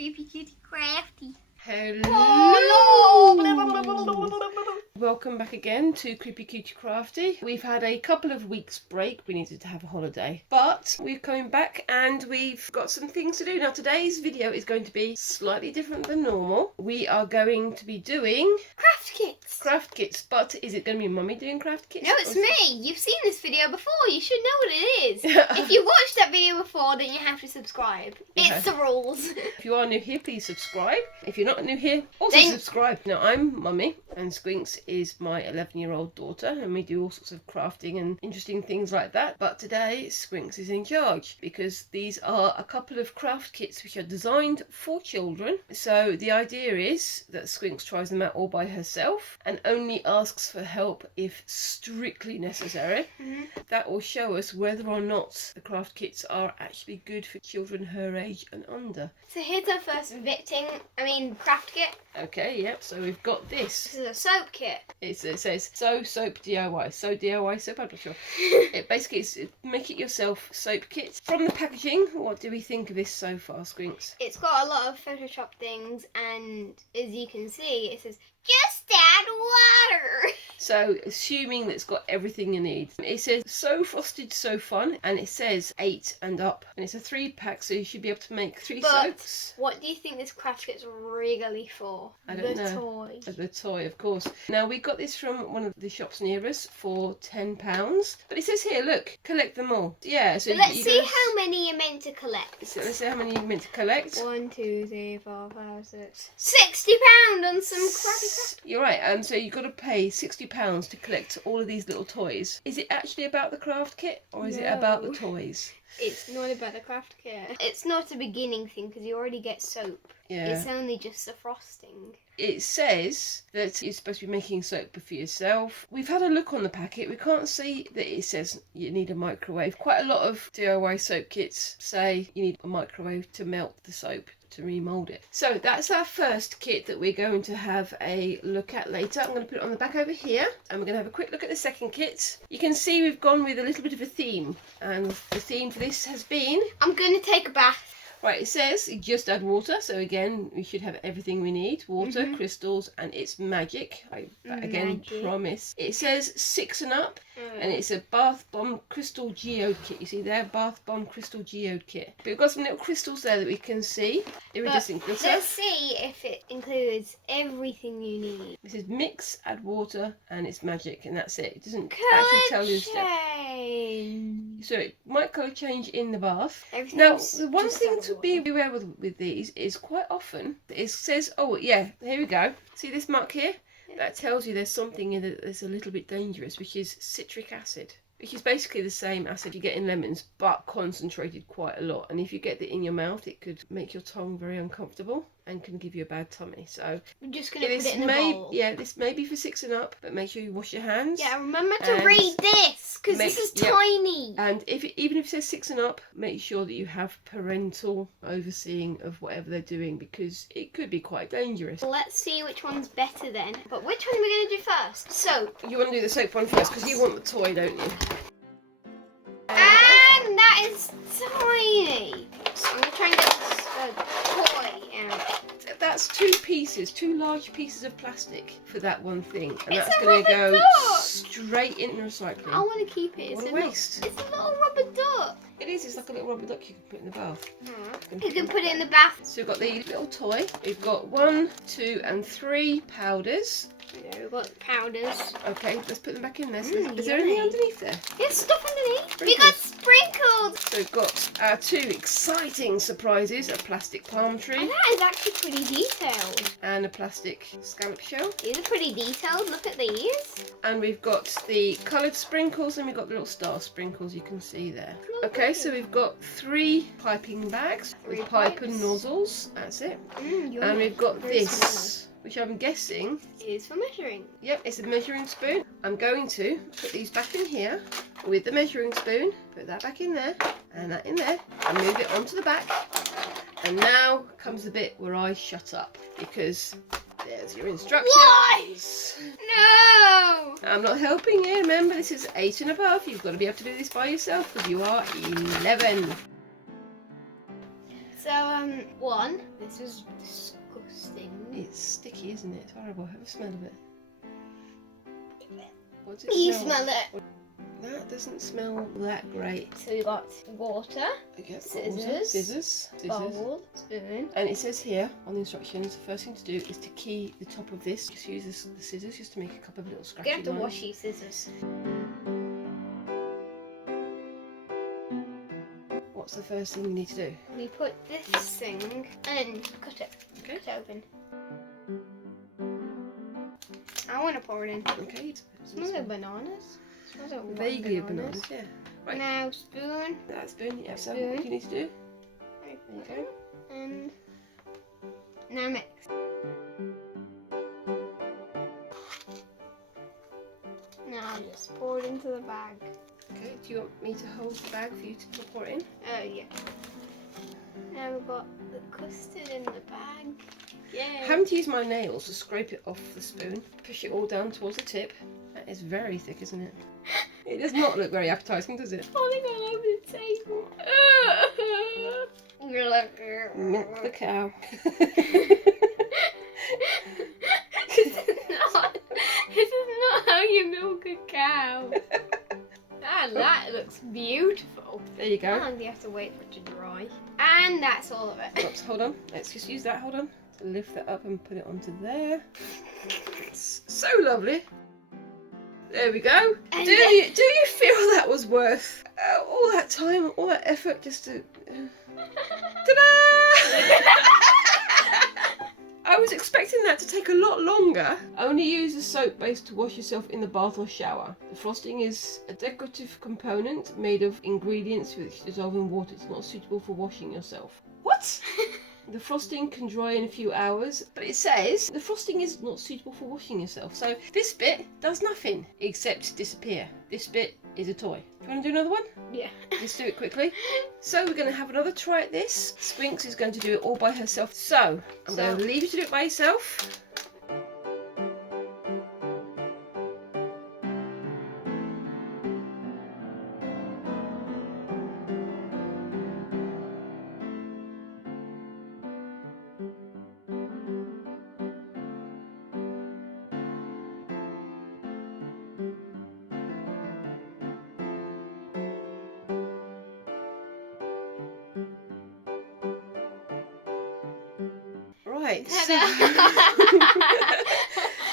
Creepy Cutie Crafty. Hello! Welcome back again to Creepy Cutie Crafty. We've had a couple of weeks break. We needed to have a holiday. But we're coming back and we've got some things to do. Now today's video is going to be slightly different than normal. We are going to be doing Craft kits. craft kits. But is it going to be Mummy doing craft kits? No, it's me. You've seen this video before. You should know what it is. If you watched that video before, then you have to subscribe. It's the rules. If you are new here, please subscribe. If you're not new here, also Then subscribe. Now I'm Mummy and Squinks is my 11-year-old daughter and we do all sorts of crafting and interesting things like that. But today Squinks is in charge because these are a couple of craft kits which are designed for children. So the idea is that Squinks tries them out all by herself and only asks for help if strictly necessary. That will show us whether or not the craft kits are actually good for children her age and under. So here's our first craft kit. Okay, yep, so we've got this. This is a soap kit. It says Soap DIY. So DIY soap, I'm not sure. It basically is make it yourself soap kit. From the packaging, what do we think of this so far, Squinks? It's got a lot of Photoshop things, and as you can see, it says, just add water. So, assuming that it's got everything you need. It says, so frosted, so fun, and it says 8 and up. And it's a 3-pack, so you should be able to make 3 soaps. What do you think this craft kit's really for? I don't know. Toy. The toy, of course. Now, we got this from one of the shops near us for £10. But it says here, look, collect them all. Yeah, so Let's see how many you're meant to collect. So let's see how many you're meant to collect. 1, 2, 3, 4, 5, 6. £60 on some crappy crap. You're right, so you've got to pay £60 to collect all of these little toys. Is it actually about the craft kit or is it about the toys? It's not about the craft kit. It's not a beginning thing because you already get soap. Yeah. It's only just the frosting. It says that you're supposed to be making soap for yourself. We've had a look on the packet. We can't see that it says you need a microwave. Quite a lot of DIY soap kits say you need a microwave to melt the soap to remold it. So that's our first kit that we're going to have a look at later. I'm going to put it on the back over here and we're going to have a quick look at the second kit. You can see we've gone with a little bit of a theme, and the theme for this has been... I'm going to take a bath. Right, it says you just add water, so again we should have everything we need. Water, crystals, and it's magic. Promise. It says 6 and up, and it's a bath bomb crystal geode kit. You see there, bath bomb crystal geode kit. But we've got some little crystals there that we can see. Iridescent glitter. Let's see if it includes everything you need. This is mix, add water, and it's magic, and that's it. It doesn't actually tell you the step. So it might colour change in the bath. Now, the one thing to be aware with these is quite often it says, oh yeah, here we go. See this mark here? That tells you there's something in it that's a little bit dangerous, which is citric acid. Which is basically the same acid you get in lemons, but concentrated quite a lot. And if you get it in your mouth, it could make your tongue very uncomfortable and can give you a bad tummy. So we're just going to put it in the bowl. Yeah, this may be for 6 and up, but make sure you wash your hands. Yeah, remember to read this, because this is tiny. And even if it says 6 and up, make sure that you have parental overseeing of whatever they're doing, because it could be quite dangerous. Let's see which one's better then. But which one are we going to do first? Soap. You want to do the soap one first, because you want the toy, don't you? And that is tiny. So I'm going to try and get this toy out. That's 2 large pieces of plastic for that one thing. And it's that's going to go duck. Straight in the recycling. I want to keep it. What a waste. It's a little rubber duck. It is, it's like a little rubber duck you can put in the bath. You can put it in the bath. So we've got the little toy. We've got 1, 2 and 3 powders. Yeah, we've got powders. Okay, let's put them back in there. So is there anything underneath there? There's stuff underneath. Sprinkles. We got sprinkles. So we've got our 2 exciting surprises, a plastic palm tree. And that is actually pretty detailed. And a plastic scallop shell. These are pretty detailed. Look at these. And we've got the coloured sprinkles and we've got the little star sprinkles you can see there. Okay, so we've got 3 piping bags with pipe and nozzles. That's it. And we've got this, which I'm guessing is for measuring. Yep, it's a measuring spoon. I'm going to put these back in here with the measuring spoon. Put that back in there and that in there and move it onto the back. And now comes the bit where I shut up, because there's your instructions. Why? No! I'm not helping you. Remember, this is 8 and above. You've got to be able to do this by yourself because you are 11. So, one, this is disgusting. It's sticky, isn't it? It's horrible. Have a smell of it. What does it You smell smell like? it. That doesn't smell that great. So we got water, Okay, scissors, bowl, spoon. And it says here on the instructions, the first thing to do is to key the top of this. Just use the scissors just to make a couple of little scratchy You're gonna have to lines. wash these scissors. What's the first thing you need to do? We put this thing and cut it. Okay. Cut it open. I want to pour it in. Okay. Smells like bananas. Smells like Vaguely of bananas, yeah. Right. Now spoon. That spoon, yeah. So Spoon. what do you need to do? There you go. And now mix. Now just pour it into the bag. Okay, do you want me to hold the bag for you to pour it in? Yeah. Now we've got the custard in the bag. Yay. Having to use my nails to scrape it off the spoon, push it all down towards the tip. That is very thick, isn't it? It does not look very appetising, does it? Falling all over the table. Milk the cow. This is not how you milk a cow. That looks beautiful. There you How go. long do you have to wait for it to dry? And that's all of it. Oops, hold on. Let's just use that. Hold on. So lift that up and put it onto there. It's so lovely. There we go. And Do you feel that was worth all that time, all that effort just to... Ta-da! I was expecting that to take a lot longer. Only use a soap base to wash yourself in the bath or shower. The frosting is a decorative component made of ingredients which dissolve in water. It's not suitable for washing yourself. What? The frosting can dry in a few hours, but it says the frosting is not suitable for washing yourself. So this bit does nothing except disappear. This bit is a toy. Do you want to do another one? Yeah. Just do it quickly. So we're going to have another try at this. Squinks is going to do it all by herself. So I'm going to leave you to do it by yourself. Right, so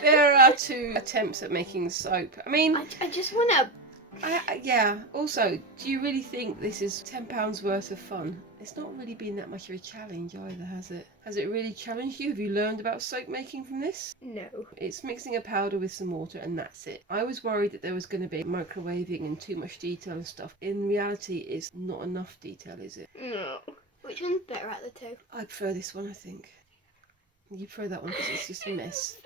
there are two attempts at making soap. I mean, I just want to... yeah, also, do you really think this is £10 worth of fun? It's not really been that much of a challenge either, has it? Has it really challenged you? Have you learned about soap making from this? No. It's mixing a powder with some water and that's it. I was worried that there was going to be microwaving and too much detail and stuff. In reality, it's not enough detail, is it? No. Which one's better at the two? I prefer this one, I think. You prefer that one because it's just a mess.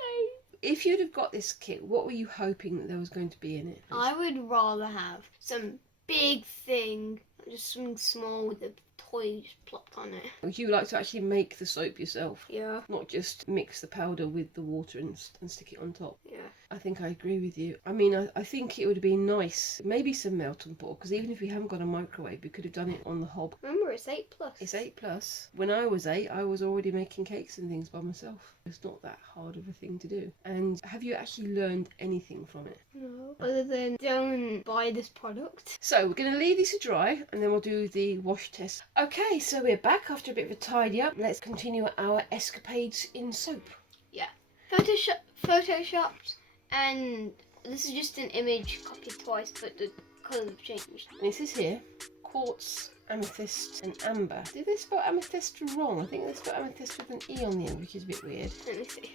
If you'd have got this kit, what were you hoping that there was going to be in it? I would rather have some big thing, just something small with a toy just plopped on it. Would you like to actually make the soap yourself? Yeah. Not just mix the powder with the water and stick it on top? Yeah. I think I agree with you. I mean, I think it would have been nice. Maybe some melt and pour, because even if we haven't got a microwave, we could have done it on the hob. Remember, it's 8+. It's 8+. When I was 8, I was already making cakes and things by myself. It's not that hard of a thing to do. And have you actually learned anything from it? No. Other than don't buy this product. So we're going to leave these to dry and then we'll do the wash test. Okay, so we're back after a bit of a tidy up. Let's continue our escapades in soap. Yeah. Photoshopped, and this is just an image copied twice, but the colours have changed. And it says here, quartz, amethyst and amber. Did they spell amethyst wrong? I think they spelled amethyst with an E on the end, which is a bit weird. Let me see.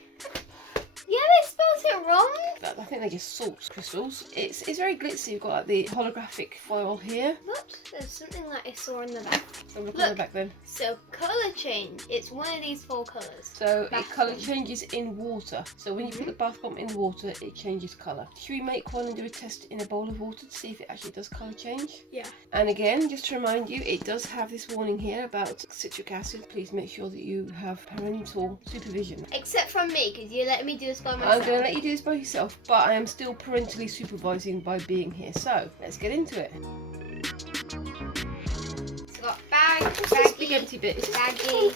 Yeah, they spelled it wrong. I think they're just salt crystals. It's very glitzy. You've got like the holographic foil here. Look, there's something that I saw in the back. So look on the back then. So colour change. It's one of these 4 colours. So Back it colour one. changes in water. So when you put the bath bomb in the water, it changes colour. Should we make one and do a test in a bowl of water to see if it actually does colour change? Yeah. And again, just to remind you, it does have this warning here about citric acid. Please make sure that you have parental supervision. Except from me, because you let me do this by myself. I'm going to let you do this by yourself, but I am still parentally supervising by being here. So let's get into it. So got bag, What's this big empty bit. Baggy.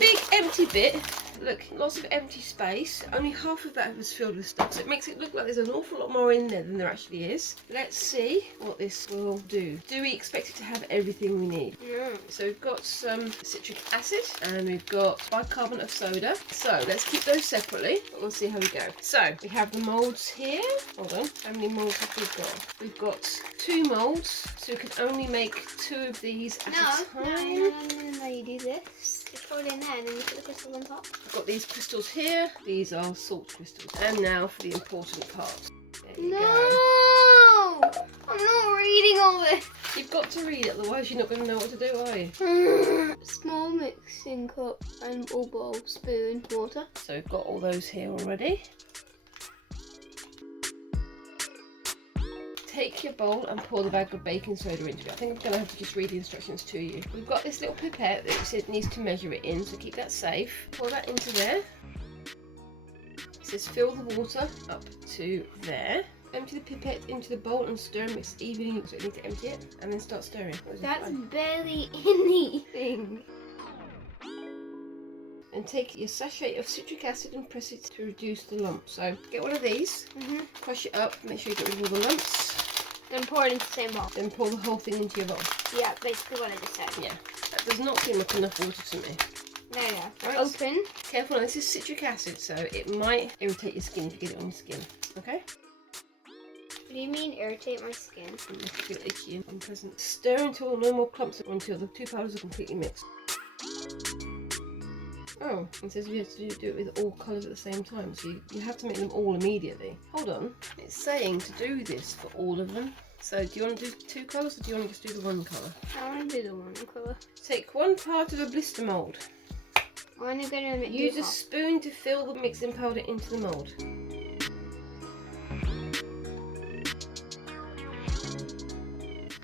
Big empty bit. Look, lots of empty space. Only half of that was filled with stuff, so it makes it look like there's an awful lot more in there than there actually is. Let's see what this will do. Do we expect it to have everything we need? No. So we've got some citric acid and we've got bicarbonate of soda. So let's keep those separately, but we'll see how we go. So we have the moulds here. Hold on, how many moulds have we got? We've got 2 moulds, so we can only make 2 of these at a time. No, you do this. You throw it in there and then you put the crystals on top. I've got these crystals here. These are salt crystals. And now for the important part. There you go. I'm not reading all this. You've got to read it, otherwise you're not going to know what to do, are you? Small mixing cup and bowl, spoon, water. So we've got all those here already. Take your bowl and pour the bag of baking soda into it. I think I'm going to have to just read the instructions to you. We've got this little pipette that says needs to measure it in, so keep that safe. Pour that into there. It says fill the water up to there. Empty the pipette into the bowl and stir and mix evenly, so you need to empty it and then start stirring. That's barely anything. And take your sachet of citric acid and press it to reduce the lumps. So get one of these, crush it up, make sure you get rid of all the lumps. Then pour it into the same bowl. Then pour the whole thing into your bowl. Yeah, basically what I just said. Yeah, that does not seem like enough water to me. There you go. Right. Open. Careful, this is citric acid, so it might irritate your skin if you get it on your skin. Okay? What do you mean irritate my skin? It makes you feel itchy and unpleasant. Stir until no more clumps or until the 2 powders are completely mixed. Oh, it says you have to do it with all colours at the same time, so you have to make them all immediately. Hold on, it's saying to do this for all of them. So do you want to do 2 colours or do you want to just do the 1 colour? I want to do the 1 colour. Take 1 part of a blister mould. I'm going to Use a spoon to fill the mixing powder into the mould.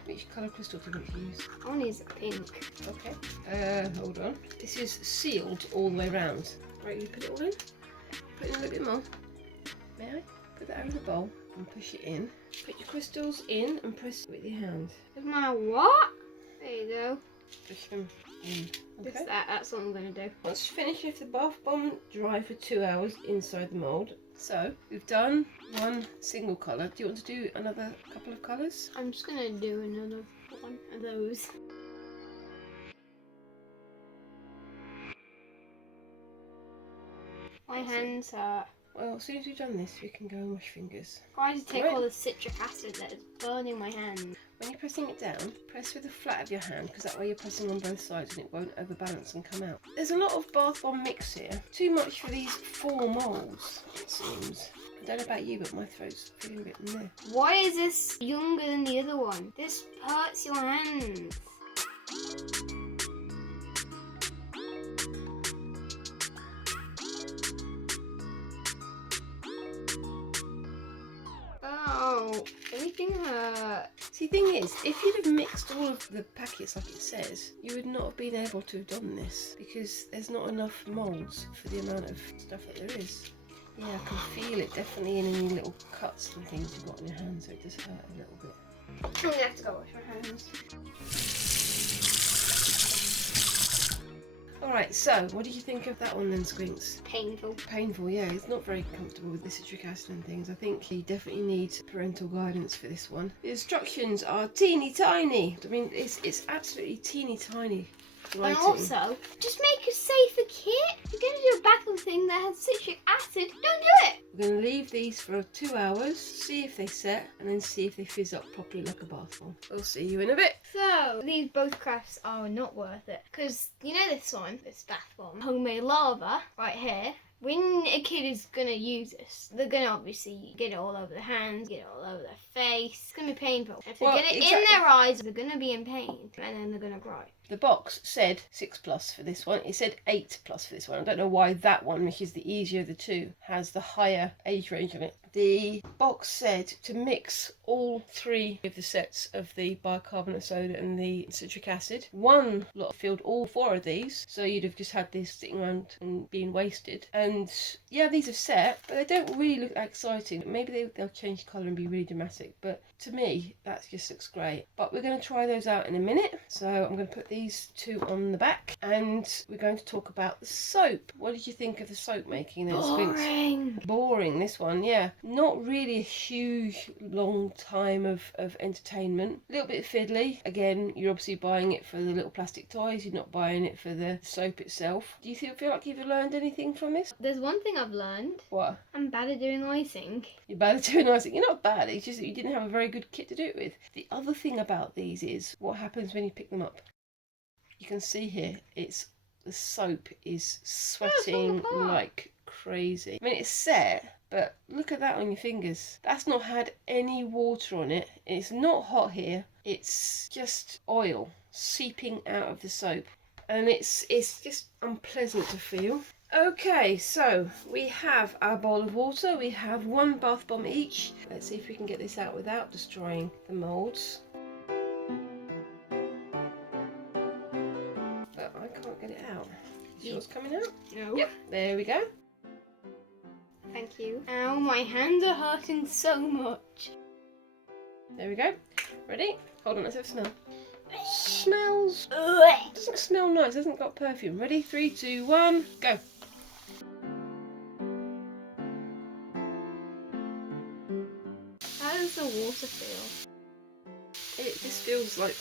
Which colour crystal do you want to use? I want to use a pink. Okay. Hold on. This is sealed all the way round. Right, you put it all in. Put in a little bit more. May I? Put that over the bowl and push it in. Put your crystals in and press it with your hand. With my what? There you go. Push them in. Okay. Just that. That's what I'm going to do. Once you finish, let the bath bomb dry for 2 hours inside the mould. So we've done 1 single colour. Do you want to do another couple of colours? I'm just going to do another 1 of those. My hands hurt. Well, as soon as we've done this, we can go and wash fingers. I had to take Right. all the citric acid that is burning my hand. When you're pressing it down, press with the flat of your hand, because that way you're pressing on both sides and it won't overbalance and come out. There's a lot of bath bomb mix here. Too much for these 4 moulds, it seems. I don't know about you, but my throat's feeling a bit meh. Why is this younger than the other one? This hurts your hands. Oh, everything hurts. See, the thing is, if you'd have mixed all of the packets like it says, you would not have been able to have done this, because there's not enough moulds for the amount of stuff that there is. Yeah, I can feel it definitely in any little cuts and things you've got on your hands, so it does hurt a little bit. I'm gonna have to go wash my hands. Alright, so what did you think of that one then, Squinks? Painful. Painful, yeah. It's not very comfortable with the citric acid and things. I think you definitely need parental guidance for this one. The instructions are teeny tiny. I mean, it's absolutely teeny tiny writing. And also, just make a safer kit. If you're going to do a bathroom thing that has citric acid, don't do it. We're going to leave these for 2 hours, see if they set, and then see if they fizz up properly like a bath bomb. We'll see you in a bit. So, these both crafts are not worth it. Because, you know this one, this bath bomb, homemade lava, right here. When a kid is going to use this, they're going to obviously get it all over their hands, get it all over their face. It's going to be painful. If they get it in their eyes, they're going to be in pain. And then they're going to cry. The box said 6+ for this one. It said 8+ for this one. I don't know why that one, which is the easier of the two, has the higher age range on it. The box said to mix all 3 of the sets of the bicarbonate soda and the citric acid. One lot filled all 4 of these, so you'd have just had this sitting around and being wasted. And yeah, these have set, but they don't really look that exciting. Maybe they'll change colour and be really dramatic, but to me, that just looks great. But we're going to try those out in a minute. So I'm going to put these these two on the back, and we're going to talk about the soap. What did you think of the soap making then, Squinks? Boring. Boring, this one, yeah. Not really a huge long time of entertainment. A little bit fiddly. Again, you're obviously buying it for the little plastic toys, you're not buying it for the soap itself. Do you feel like you've learned anything from this? There's one thing I've learned. What? I'm bad at doing icing. You're bad at doing icing. You're not bad, it's just that you didn't have a very good kit to do it with. The other thing about these is what happens when you pick them up. You can see here, the soap is sweating like crazy. I mean, it's set, but look at that on your fingers. That's not had any water on it. It's not hot here. It's just oil seeping out of the soap. And it's just unpleasant to feel. Okay, so we have our bowl of water. We have 1 bath bomb each. Let's see if we can get this out without destroying the moulds. But I can't get it out. Is yours coming out? No. Yep, there we go. Thank you. Ow, my hands are hurting so much. There we go. Ready? Hold on, let's have a smell. Smells. Doesn't smell nice. Hasn't got perfume. Ready? 3, 2, 1, go. How does the water feel? It just feels like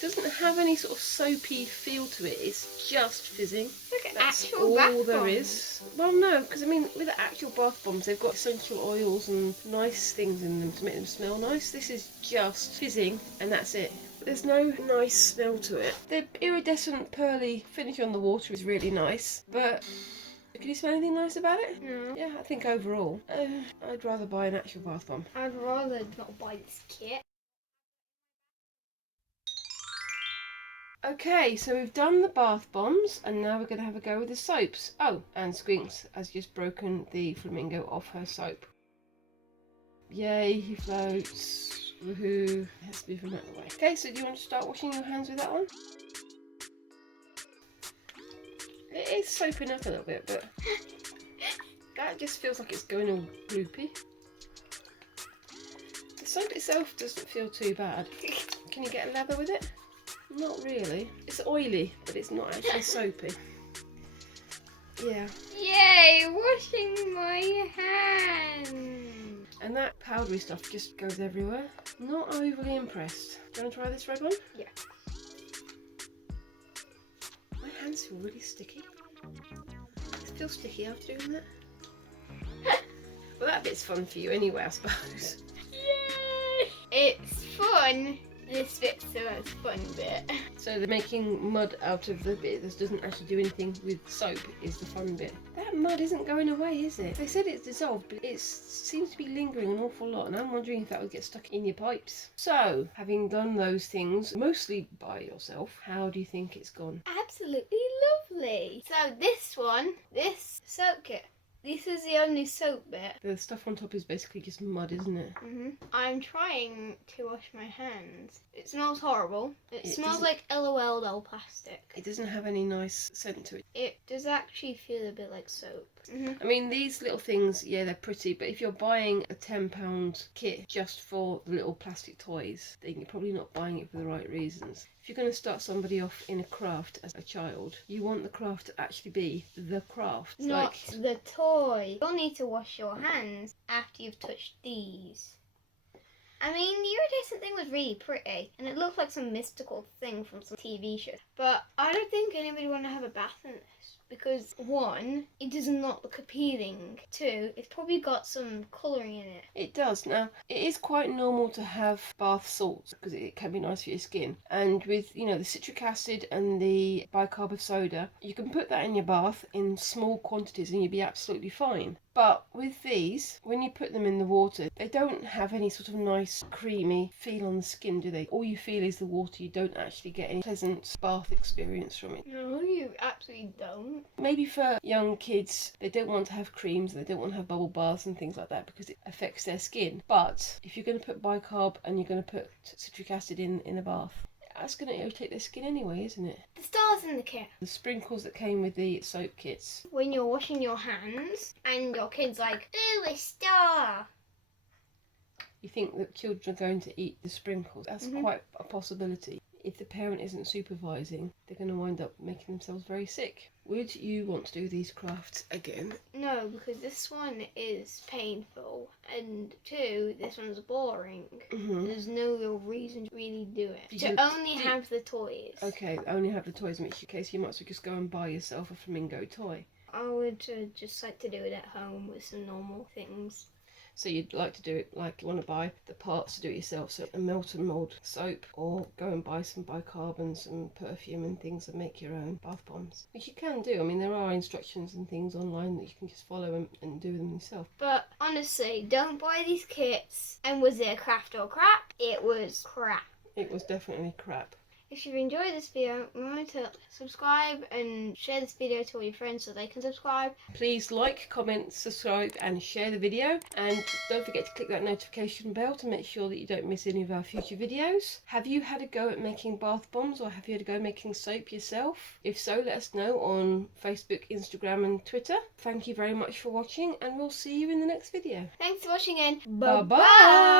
doesn't have any sort of soapy feel to it. It's just fizzing. Look at That's actual bath all there bombs. is. Well, no, because I mean, with the actual bath bombs, they've got essential oils and nice things in them to make them smell nice. This is just fizzing, and that's it. There's no nice smell to it. The iridescent pearly finish on the water is really nice, but can you smell anything nice about it? No. Yeah, I think overall, I'd rather buy an actual bath bomb. I'd rather not buy this kit. Okay, so we've done the bath bombs, and now we're going to have a go with the soaps. Oh, and Squinks has just broken the flamingo off her soap. Yay, he floats. Woohoo. Let's move him out of the way. Okay, so do you want to start washing your hands with that one? It is soaping up a little bit, but that just feels like it's going all gloopy. The soap itself doesn't feel too bad. Can you get a lather with it? Not really. It's oily, but it's not actually soapy. Yeah. Yay, washing my hands. And that powdery stuff just goes everywhere. Not overly impressed. Do you want to try this red one? Yeah. My hands feel really sticky. It feels sticky after doing that. Well, that bit's fun for you anyway, I suppose. Yay! It's fun. This bit's the most fun bit. So the making mud out of the bit that doesn't actually do anything with soap is the fun bit. That mud isn't going away, is it? They said it's dissolved, but it seems to be lingering an awful lot, and I'm wondering if that would get stuck in your pipes. So, having done those things, mostly by yourself, how do you think it's gone? Absolutely lovely. So this soap kit. This is the only soap bit. The stuff on top is basically just mud, isn't it? I'm trying to wash my hands. It smells horrible. It smells doesn't- like LOL doll plastic. It doesn't have any nice scent to it. It does actually feel a bit like soap. I mean, these little things, yeah, they're pretty, but if you're buying a £10 kit just for the little plastic toys, then you're probably not buying it for the right reasons. If you're going to start somebody off in a craft as a child, you want the craft to actually be the craft. Not the toy. You'll need to wash your hands after you've touched these. I mean, the iridescent thing was really pretty, and it looked like some mystical thing from some TV show. But I don't think anybody want to have a bath in this, because 1, it does not look appealing. 2, it's probably got some colouring in it. It does. Now, it is quite normal to have bath salts because it can be nice for your skin. And with, you know, the citric acid and the bicarb of soda, you can put that in your bath in small quantities and you'll be absolutely fine. But with these, when you put them in the water, they don't have any sort of nice creamy feel on the skin, do they? All you feel is the water. You don't actually get any pleasant bath experience from it. No, you absolutely don't. Maybe for young kids, they don't want to have creams, they don't want to have bubble baths and things like that because it affects their skin. But if you're going to put bicarb and you're going to put citric acid in a bath, that's going to irritate their skin anyway, isn't it? The stars in the kit. The sprinkles that came with the soap kits. When you're washing your hands and your kid's like, ooh, a star. You think that children are going to eat the sprinkles. That's quite a possibility. if the parent isn't supervising, they're going to wind up making themselves very sick. Would you want to do these crafts again? No, because this one is painful, and 2, this one's boring. There's no real reason to really do it. To only have the toys. Okay, only have the toys, in which case you might as well just go and buy yourself a flamingo toy. I would just like to do it at home with some normal things. So you'd like to do it like you want to buy the parts to do it yourself, so a melt and mould soap, or go and buy some bicarbonate, some perfume and things and make your own bath bombs. Which you can do. I mean, there are instructions and things online that you can just follow and do them yourself. But honestly, don't buy these kits. And was it a craft or crap? It was crap. It was definitely crap. If you've enjoyed this video, remember to subscribe and share this video to all your friends so they can subscribe. Please like, comment, subscribe and share the video. And don't forget to click that notification bell to make sure that you don't miss any of our future videos. Have you had a go at making bath bombs, or have you had a go at making soap yourself? If so, let us know on Facebook, Instagram and Twitter. Thank you very much for watching, and we'll see you in the next video. Thanks for watching and Bye-bye!